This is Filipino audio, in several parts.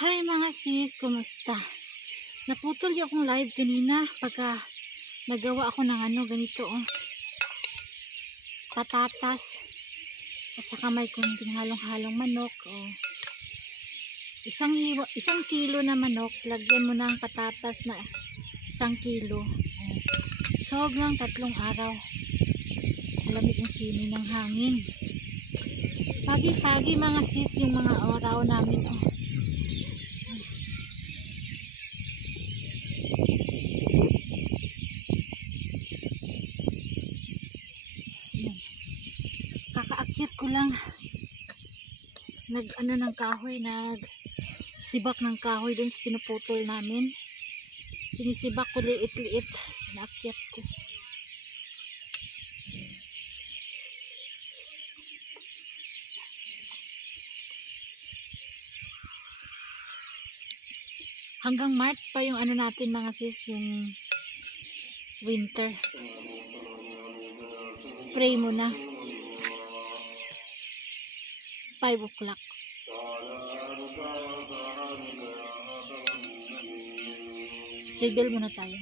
Hi mga sis, kumusta? Naputol yung akong live kanina pagka nagawa ako ng ganito patatas at saka may kunting halong-halong manok isang kilo na manok, lagyan mo ng patatas na 1 kilo. Sobrang 3 araw. Malamig ang simoy ng hangin. Foggy mga sis yung mga araw namin Kakaakyat ko lang ng kahoy, sibak ng kahoy doon sa pinuputol namin. Sinisibak ko liit-liit, naakyat ko. Hanggang March pa yung natin mga sis, yung winter. Pray mo na 5 o'clock. Tigil muna tayo.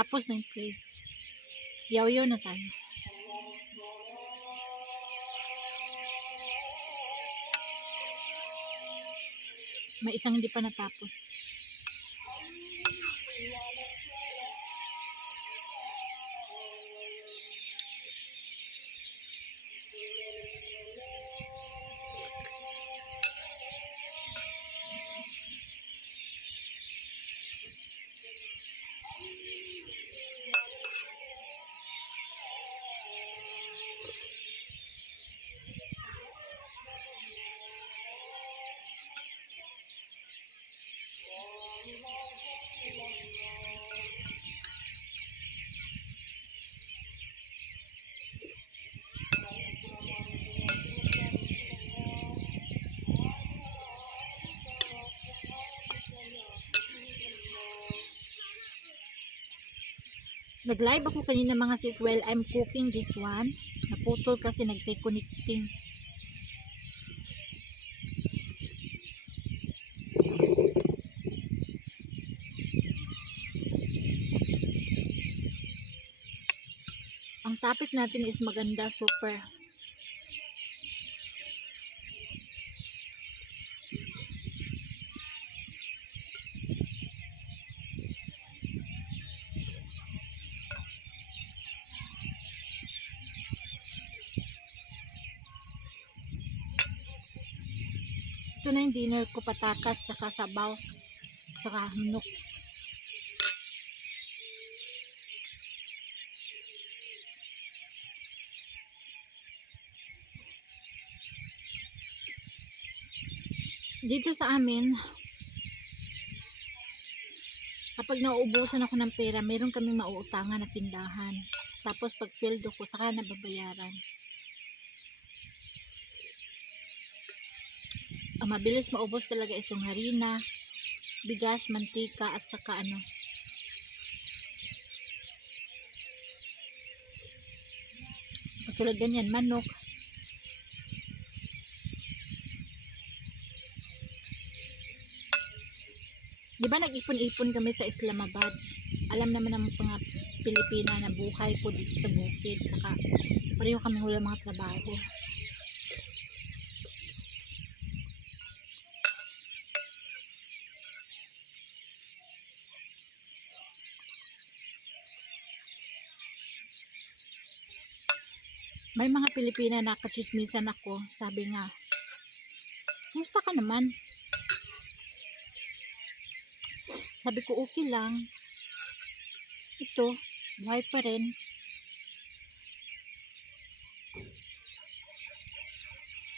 Tapos na yung pray. Yaw-yaw na tayo. May isang hindi pa natapos. Nag-live ako kanina mga sis while I'm cooking this one. Naputol kasi nag-reconnecting. Ang topic natin is maganda, super. Ito na yung dinner ko, patatas, saka sabaw, saka manok. Dito sa amin, kapag nauubusan ako ng pera, meron kaming mauutangan na tindahan. Tapos pag sweldo ko, saka na babayaran. Ang mabilis maubos talaga is yung harina, bigas, mantika, at saka katulad ganyan, manok. Di ba nag-ipon-ipon kami sa Islamabad? Alam naman ng mga Pilipina na buhay ko dito sa bukid. Saka pareho kami wala mga trabaho. May mga Pilipina na kachismisan ako. Sabi nga, kumusta ka naman? Sabi ko, okay lang. Ito, buhay pa rin.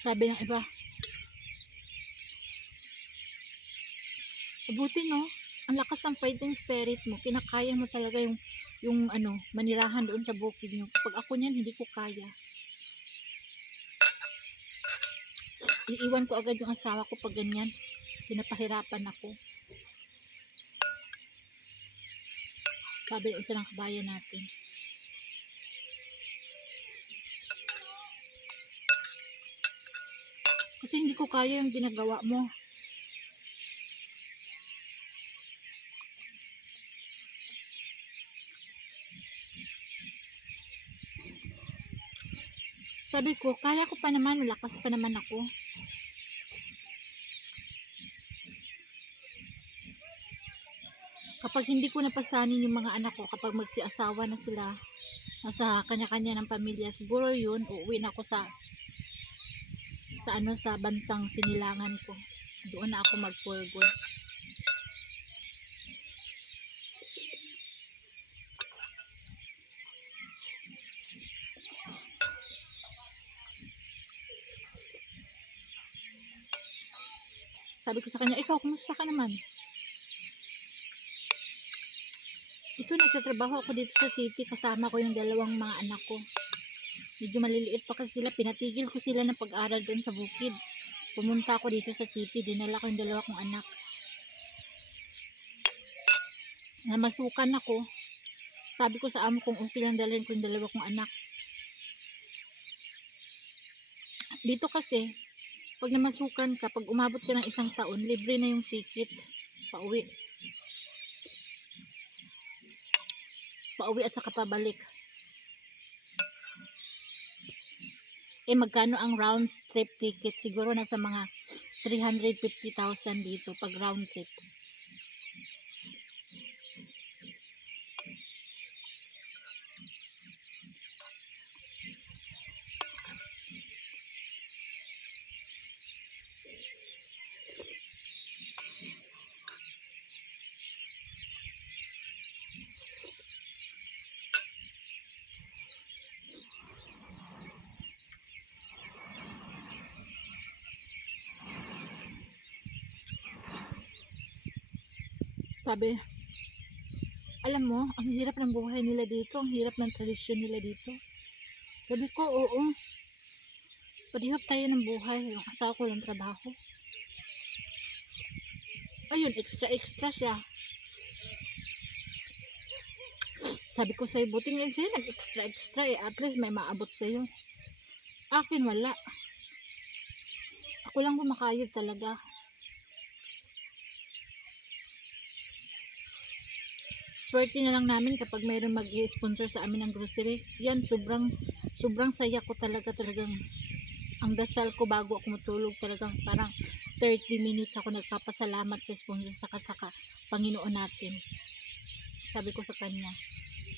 Sabi ng iba, mabuti no, ang lakas ng fighting spirit mo, kinakaya mo talaga yung manirahan doon sa bukid nyo. Kapag ako niyan, hindi ko kaya. Iiwan ko agad yung asawa ko pag ganyan. Pinapahirapan ako. Sabi ng isa ng kabayan natin. Kasi hindi ko kaya yung ginagawa mo. Sabi ko, kaya ko pa naman, lakas pa naman ako. Kapag hindi ko napasanin yung mga anak ko, kapag magsiasawa na sila, nasa kanya-kanya ng pamilya, siguro yun, uuwi na ako sa bansang sinilangan ko. Doon na ako mag-for good. Sabi ko sa kanya, ikaw, kumusta ka naman? Ito, nagtatrabaho ako dito sa city, kasama ko yung dalawang mga anak ko. Medyo maliliit pa kasi sila, pinatigil ko sila ng pag-aral doon sa bukid. Pumunta ako dito sa city, dinala ko yung dalawa kong anak. Namasukan ako. Sabi ko sa amo kong okay lang dalhin ko yung dalawa kong anak. Dito kasi, pag namasukan ka, pag umabot ka ng 1 taon, libre na yung ticket pauwi. Pauwi at saka pabalik. Magkano ang round trip ticket? Siguro nasa mga 350,000 dito pag round trip. Sabi, alam mo, ang hirap ng buhay nila dito, ang hirap ng tradisyon nila dito. Sabi ko, oo. Parihap tayo ng buhay, yung asawa ko ng trabaho. Ayun, extra siya. Sabi ko sa'yo, buti ngayon sa'yo, nag-extra at least may maabot sa'yo. Akin, wala. Ako lang kumakayod talaga. Swerte na lang namin kapag mayroon mag-sponsor sa amin ng grocery. Yan, sobrang saya ko talagang ang dasal ko bago ako matulog talagang parang 30 minutes ako nagpapasalamat sa sponsor saka Panginoon natin. Sabi ko sa kanya,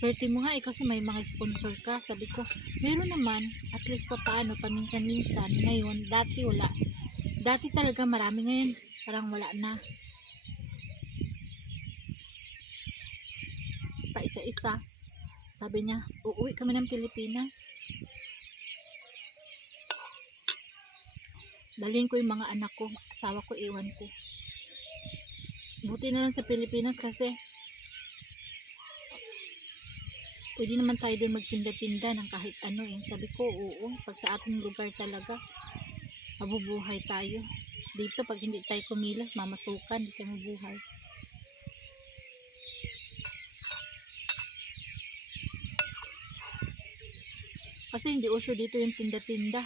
swerte mo nga kasi may mga sponsor ka. Sabi ko, meron naman, at least pa paano, paminsan-minsan. Ngayon, dati wala. Dati talaga marami, ngayon parang wala na. Pa isa-isa. Sabi niya, uuwi kami ng Pilipinas. Dalhin ko yung mga anak ko, asawa ko, iwan ko. Buti na lang sa Pilipinas kasi pwede naman tayo doon magtinda-tinda ng kahit ano eh. Sabi ko, oo, pag sa ating lugar talaga, mabubuhay tayo. Dito, pag hindi tayo kumilos, mamasukan, hindi tayo mabuhay. Kasi hindi uso dito yung tinda-tinda.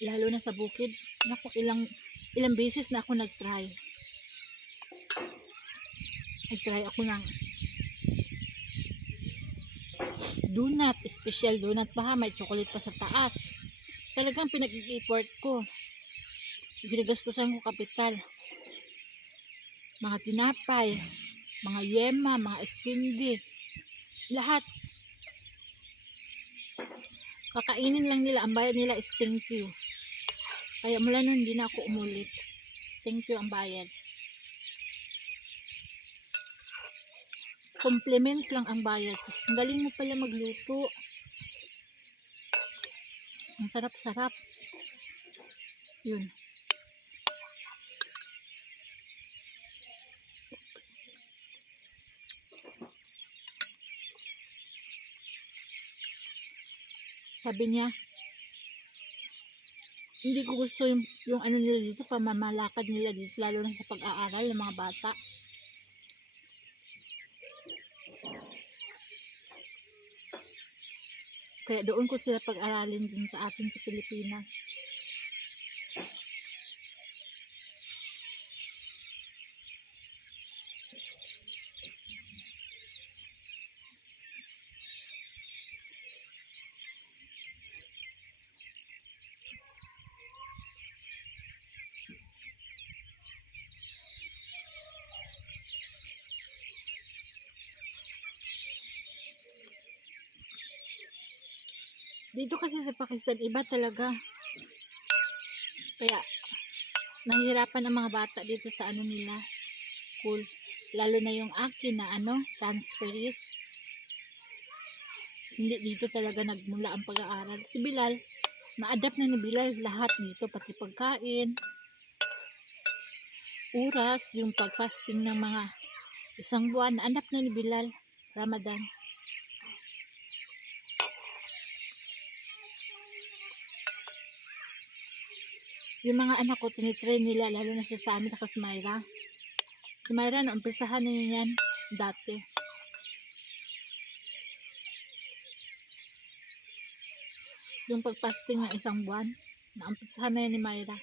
Lalo na sa bukid. Naku, ilang beses na ako nag-try. Nag-try ako ng donut, special donut pa ha, may chocolate pa sa taas. Talagang pinag-i-import ko. Ginagastusan ko kapital. Mga tinapay, mga yema, mga skindi, lahat. Kakainin lang nila, ang bayad nila is thank you. Kaya mula nun, hindi na ako umulit. Thank you ang bayad. Compliments lang ang bayad. Ang galing mo pala magluto. Ang sarap-sarap. Yun. Sabi niya, hindi ko gusto yung ano nila dito, pamamalakad nila dito, lalo na sa pag-aaral ng mga bata. Kaya doon ko sila pag-aralin din sa atin sa Pilipinas. Dito kasi sa Pakistan, iba talaga. Kaya, nahihirapan ang mga bata dito sa ano nila, school. Lalo na yung akin na transferees. Hindi dito talaga nagmula ang pag-aaral. Si Bilal, na-adapt na ni Bilal lahat dito, pati pagkain, oras, yung pag-fasting ng mga isang buwan, na-adapt na ni Bilal, Ramadan. Yung mga anak ko, tinitrain nila, lalo na sa amin, saka si Myra. Si Myra, naumpisahan na niya yan dati. Yung pag-fasting ng isang buwan, naumpisahan na yan ni Myra.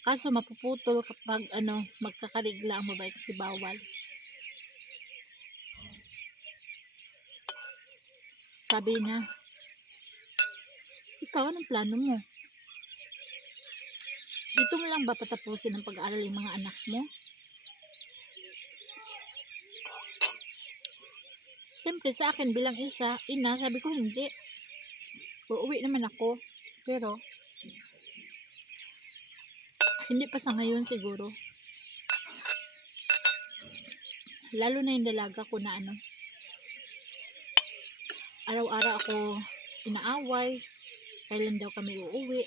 Kaso mapuputol kapag magkakarigla ang babae kasi bawal. Sabi niya, ikaw, anong plano mo? Dito mo lang ba patapusin ang pag-aaral yung mga anak mo? Siyempre sa akin bilang ina, sabi ko hindi. Uuwi naman ako. Pero, hindi pa sa ngayon siguro. Lalo na yung dalaga ko na araw-araw ako inaaway. Kailan daw kami uuwi.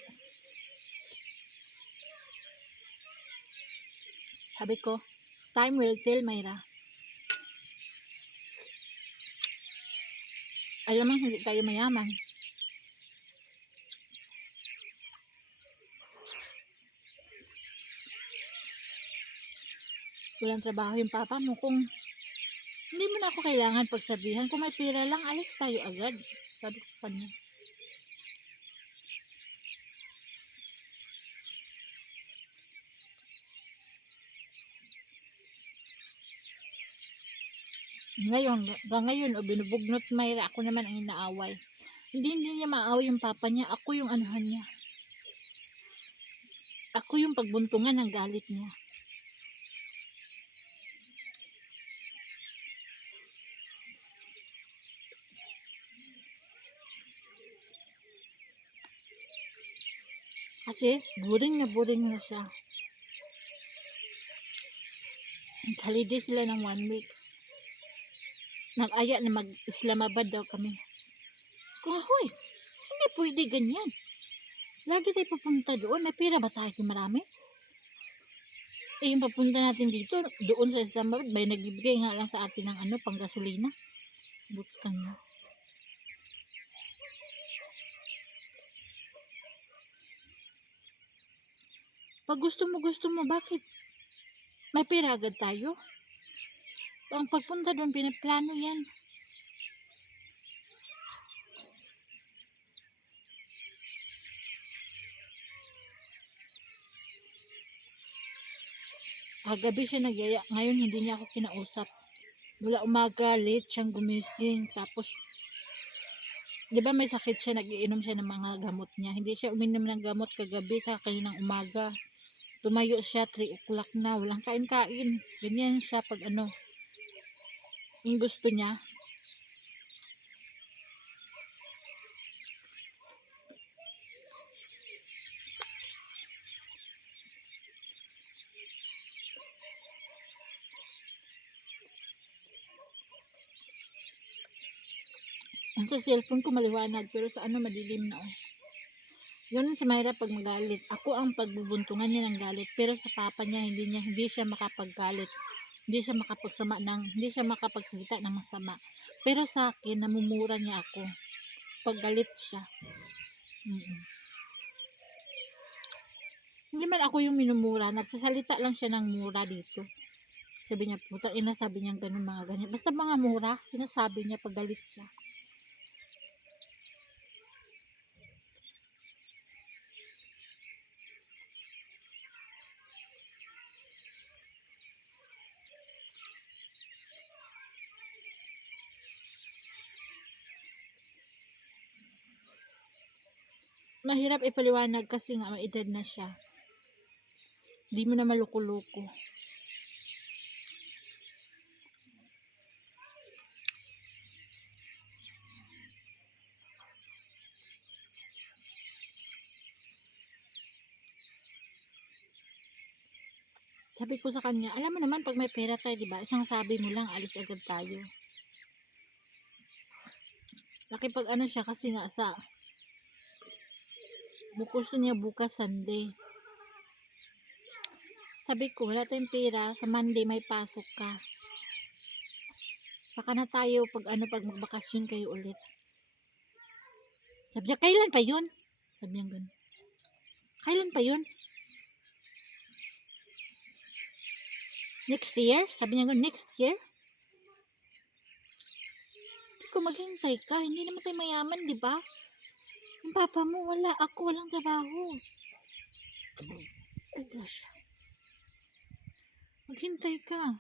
Sabi ko, time will tell, Myra. Alam mo, hindi tayo mayaman. Walang trabaho yung papa mo. Kung hindi mo na ako kailangan pagsabihan, kung may pera lang, alis tayo agad. Sabi ko sa kanya. Ngayon, binubugnot si Myra, ako naman ang inaaway. Hindi niya maaway yung papa niya, ako yung anuhan niya. Ako yung pagbuntungan ng galit niya. Kasi, boring na siya. Holiday sila ng 1 week. Nag-aya na mag-Islamabad daw kami. Kung ahoy, hindi pwede ganyan. Lagi tayo pupunta doon. May pera ba tayo marami? Eh, yung papunta natin dito, doon sa Islamabad, may nagbibigay nga lang sa atin ng ano, panggasolina. Buksan mo. Pag gusto mo, bakit? May pera agad tayo. Ang pagpunta doon, pinaplano yan. Kagabi siya nagyaya. Ngayon, hindi niya ako kinausap. Mula umaga, late siyang gumising. Tapos, di ba may sakit siya, nagiinom siya ng mga gamot niya. Hindi siya uminom ng gamot kagabi sa kaninang umaga. Tumayo siya, 3 o'clock na. Walang kain-kain. Ganyan siya pag ano, yung gusto niya. Ang sa cellphone ko maliwanag, pero sa ano madilim na oh. Yun sa mahirap pag magalit. Ako ang pagbubuntungan niya ng galit, pero sa papa niya hindi siya makapaggalit. Hindi siya makapagsalita ng masama. Pero sa akin namumura niya ako pag galit siya. Hindi man ako yung minumura, nagsasalita lang siya ng mura dito. Sabi niya, putang ina, sabi niya ganun, mga ganyan. Basta mga mura, sinasabi niya pag galit siya. Mahirap ipaliwanag kasi nga may edad na siya. Di mo na maluko-luko. Sabi ko sa kanya, alam mo naman pag may pera tayo, di ba? Isang sabi mo lang, alis agad tayo. Nakipag ano siya kasi nga sa gusto niya bukas Sunday. Sabi ko, wala tayong pera, sa Monday may pasok ka. Saka na tayo pag magbakasyon kayo ulit. Sabi niya, kailan pa yun? Sabi niya ganun. Kailan pa yun? Next year? Sabi niya ganun, next year? Sabi ko, maghintay ka. Hindi naman tayo mayaman, di ba? Yung papa mo, wala. Ako, walang trabaho. Ay, gosh. Maghintay ka.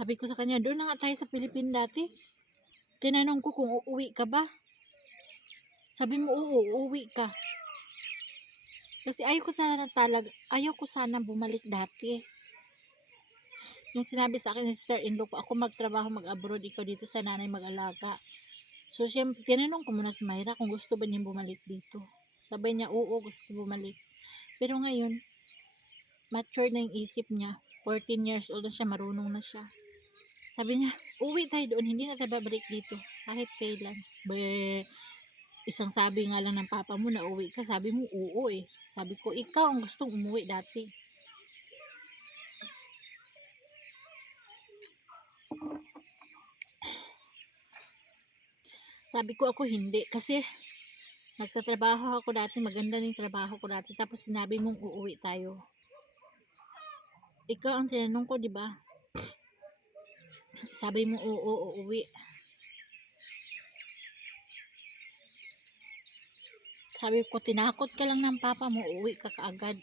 Sabi ko sa kanya, doon na nga tayo sa Philippines dati. Tinanong ko kung uuwi ka ba. Sabi mo, oo, uuwi ka. Kasi ayaw ko sana bumalik dati. Yung sinabi sa akin ng sister-in-law ko, ako magtrabaho, mag-abroad, ikaw dito sa nanay mag-alaga. So, siyempre, tinanong ko muna si Mayra kung gusto ba niya bumalik dito. Sabi niya, oo, gusto bumalik. Pero ngayon, mature na yung isip niya. 14 years old na siya, marunong na siya. Sabi niya, uwi tayo doon, hindi na tayo babalik dito. Kahit kailan. Isang sabi nga lang ng papa mo na uwi ka, sabi mo, oo eh. Sabi ko, ikaw ang gustong umuwi dati. Sabi ko ako hindi, kasi nagtatrabaho ako dati, maganda ng trabaho ko dati, tapos sinabi mong uuwi tayo. Ikaw ang tinanong ko, di ba? Sabi mo, oo, uuwi. Sabi ko, tinakot ka lang ng papa mo, uuwi ka kaagad.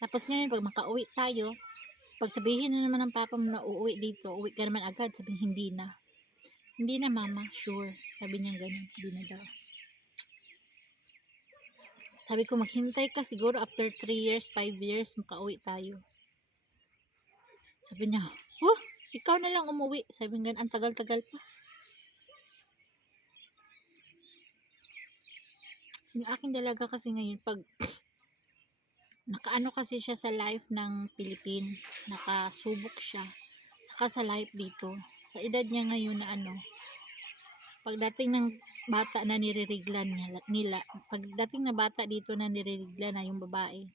Tapos ngayon, pag makauwi tayo, pag sabihin na naman ng papa mo na uuwi dito, uuwi ka naman agad, sabi hindi na. Hindi na mama, sure. Sabi niya ganun, hindi na daw. Sabi ko, maghintay ka siguro after 3 years, 5 years, makauwi tayo. Sabi niya, ikaw na lang umuwi. Sabi niya, ang tagal-tagal pa. Yung aking dalaga kasi ngayon, pag nakaano kasi siya sa life ng Philippine, nakasubok siya. saka sa life dito. Sa edad niya ngayon na ano, pagdating ng bata na nireriglan nila, pagdating na bata dito na nireriglan na yung babae,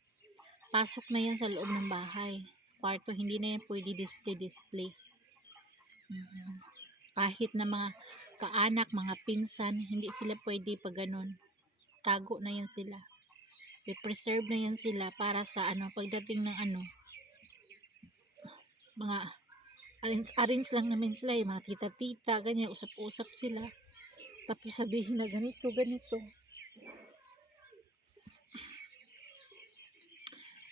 pasok na yan sa loob ng bahay. Kwarto, hindi na yan pwede display. Kahit na mga kaanak, mga pinsan, hindi sila pwede pag ganun. Tago na yan sila. I-preserve na yan sila para sa ano, pagdating ng ano, mga arrange lang namin sila, yung mga tita-tita, ganyan, usap-usap sila. Tapos sabihin na ganito.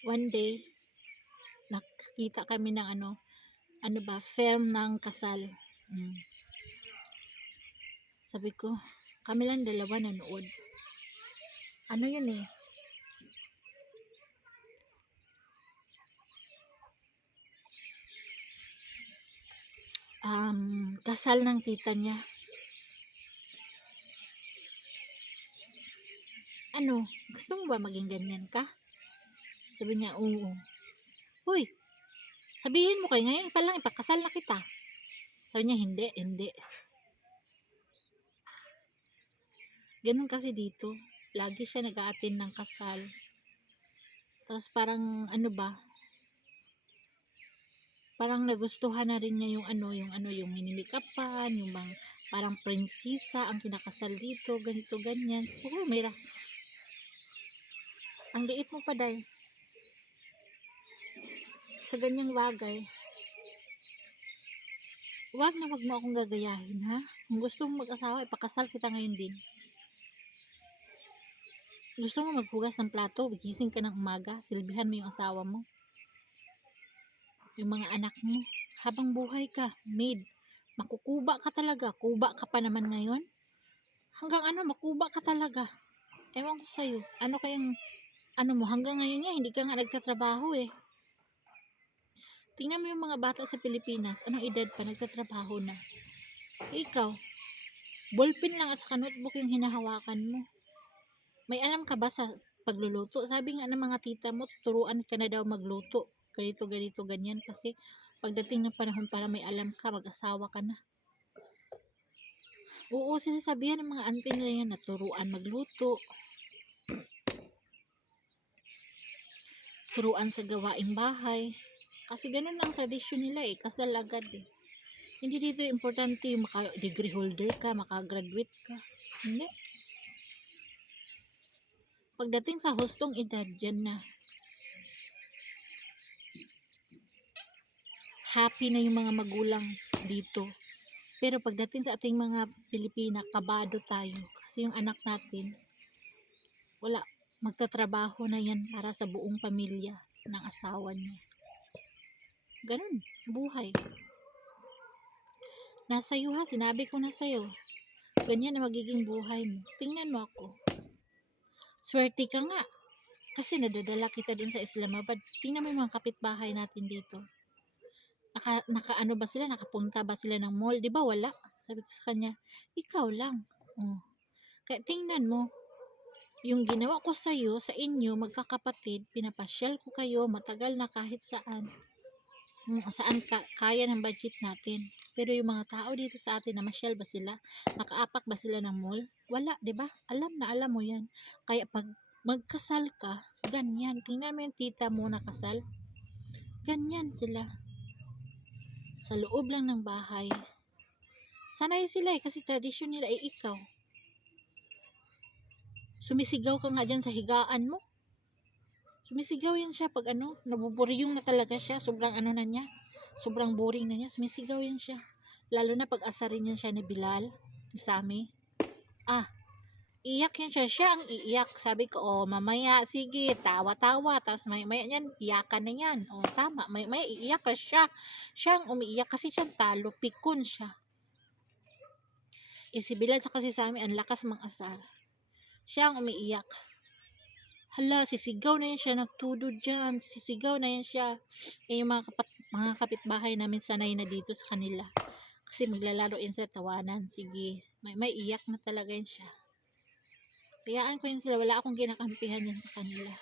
One day, nakakita kami ng film ng kasal. Sabi ko, kami lang dalawa nanood. Ano yun eh? Kasal ng tita niya. Ano, gusto mo ba maging ganyan ka? Sabi niya, oo. Hoy, sabihin mo kayo ngayon pa lang, ipakasal na kita. Sabi niya, hindi. Ganun kasi dito. Lagi siya nag-a-attend ng kasal. Tapos parang parang nagustuhan na rin niya yung minimikapan, yung bang parang prinsesa ang kinakasal dito, ganito, ganyan. Oo, Mira. Ang liit mo pa, day. Sa ganyang bagay, wag mo akong gagayahin, ha? Kung gusto mo mag-asawa, ipakasal kita ngayon din. Gusto mo maghugas ng plato, gising ka ng umaga, silbihan mo yung asawa mo, yung mga anak mo, habang buhay ka, maid. Makukuba ka talaga, kuba ka pa naman ngayon. Hanggang makuba ka talaga. Ewan ko sa'yo, kayang mo, hanggang ngayon nga, hindi ka nga nagtatrabaho eh. Tingnan mo yung mga bata sa Pilipinas, anong edad pa, nagtatrabaho na. Ikaw, ballpen lang at saka notebook yung hinahawakan mo. May alam ka ba sa pagluluto? Sabi nga ng mga tita mo, turuan ka na daw magluto. Ganito, ganyan. Kasi pagdating ng panahon para may alam ka, mag-asawa ka na. Oo, sinasabihan ng mga auntie nila yan na turuan magluto. Turuan sa gawaing bahay. Kasi ganun ang tradisyon nila eh. Kasal agad eh. Hindi dito importante yung maka-degree holder ka, maka-graduate ka. Hindi. Pagdating sa hustong edad, dyan na. Happy na yung mga magulang dito. Pero pagdating sa ating mga Pilipina, kabado tayo. Kasi yung anak natin, wala, magtatrabaho na yan para sa buong pamilya ng asawa niya. Ganun, buhay. Nasa iyo ha, sinabi ko na sa'yo. Ganyan na magiging buhay mo. Tingnan mo ako. Swerte ka nga. Kasi nadadala kita dun sa Islamabad. Tingnan mo yung mga kapitbahay natin dito. Naka ba sila? Nakapunta ba sila ng mall? Di ba wala? Sabi ko sa kanya, ikaw lang. Kaya tingnan mo, yung ginawa ko sa'yo, sa inyo, magkakapatid, pinapasyal ko kayo, matagal na kahit saan. Saan kaya ng budget natin. Pero yung mga tao dito sa atin, na masyal ba sila? Nakaapak ba sila ng mall? Wala, di ba? Alam mo yan. Kaya pag magkasal ka, ganyan. Tingnan mo yung tita mo nakasal. Ganyan sila. Sa loob lang ng bahay. Sanay sila eh, kasi tradisyon nila eh, ikaw. Sumisigaw ka nga dyan sa higaan mo. Sumisigaw yan siya pag nabuburyong na talaga siya. Sobrang na niya. Sobrang boring na niya. Sumisigaw yan siya. Lalo na pag asarin yan siya ni Bilal, ni Sami. Iyak yan siya. Siya ang iiyak. Sabi ko, mamaya, sige, tawa-tawa. Tapos maya yan, iyakan na yan. Tama. Maya iiyak ka siya. Siya ang umiiyak kasi siyang talo. Pikon siya. Si Bilal sa kasi Sami, ang lakas mang-asar. Siya ang umiiyak. Hala, sisigaw na yan siya, nagtudod dyan, sisigaw na yan siya. Yung mga kapitbahay namin sanay na dito sa kanila. Kasi maglalaro yan sa tawanan, sige. May iyak na talaga yan siya. Kayaan ko yan sila, wala akong kinakampihan yan sa kanila.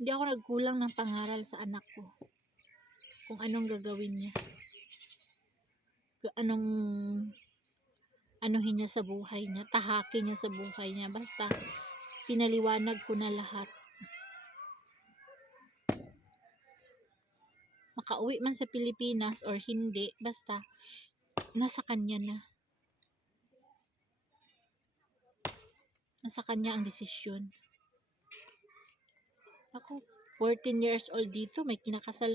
Hindi ako nagkulang ng pangaral sa anak ko. Kung anong gagawin niya. Anong anuhin niya sa buhay niya. Tahakin niya sa buhay niya. Basta pinaliwanag ko na lahat. Makauwi man sa Pilipinas or hindi. Basta nasa kanya na. Nasa kanya ang desisyon. Ako, 14 years old dito, may kinakasal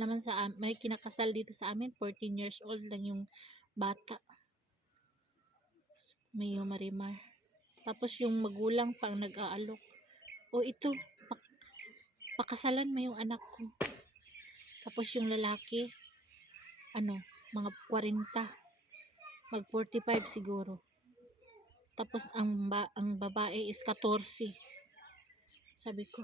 dito sa amin, 14 years old lang yung bata. May marimar. Tapos yung magulang pang nag-aalok. O ito, pakasalan mo yung anak ko. Tapos yung lalaki, mga 40, mag 45 siguro. Tapos ang babae is 14. Sabi ko,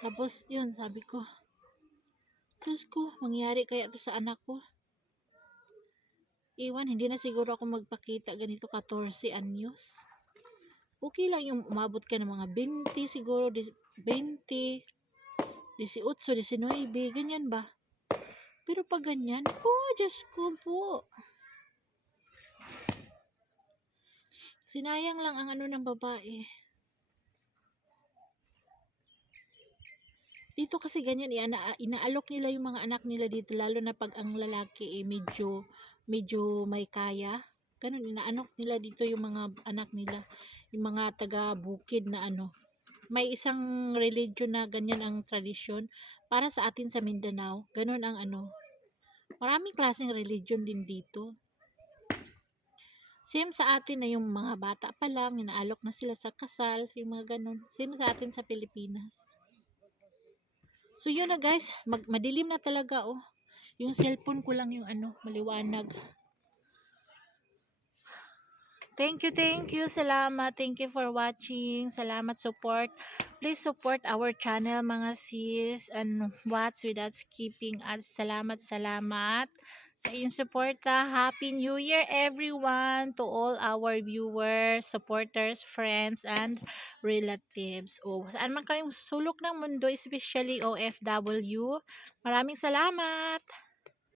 tapos yun, sabi ko, Diyos ko, mangyari kaya to sa anak ko. Iwan, hindi na siguro ako magpakita ganito 14 anyos. Okay lang yung umabot ka ng mga 20 siguro, 20, 18, 19, ganyan ba? Pero pag ganyan, Diyos ko po. Sinayang lang ang ng babae. Dito kasi ganyan, inaalok nila yung mga anak nila dito, lalo na pag ang lalaki medyo may kaya. Ganun, inaanok nila dito yung mga anak nila, yung mga taga bukid na may isang religion na ganyan ang tradisyon. Para sa atin sa Mindanao, ganun ang maraming klaseng religion din dito. Same sa atin na yung mga bata pa lang, inaalok na sila sa kasal, yung mga ganun. Same sa atin sa Pilipinas. So yun na guys, madilim na talaga Yung cellphone ko lang yung maliwanag. Thank you. Salamat. Thank you for watching. Salamat support. Please support our channel mga sis and watch without skipping ads. Salamat sa inyong suporta. Happy New Year everyone to all our viewers, supporters, friends, and relatives. Saan man kayong sulok ng mundo, especially OFW. Maraming salamat.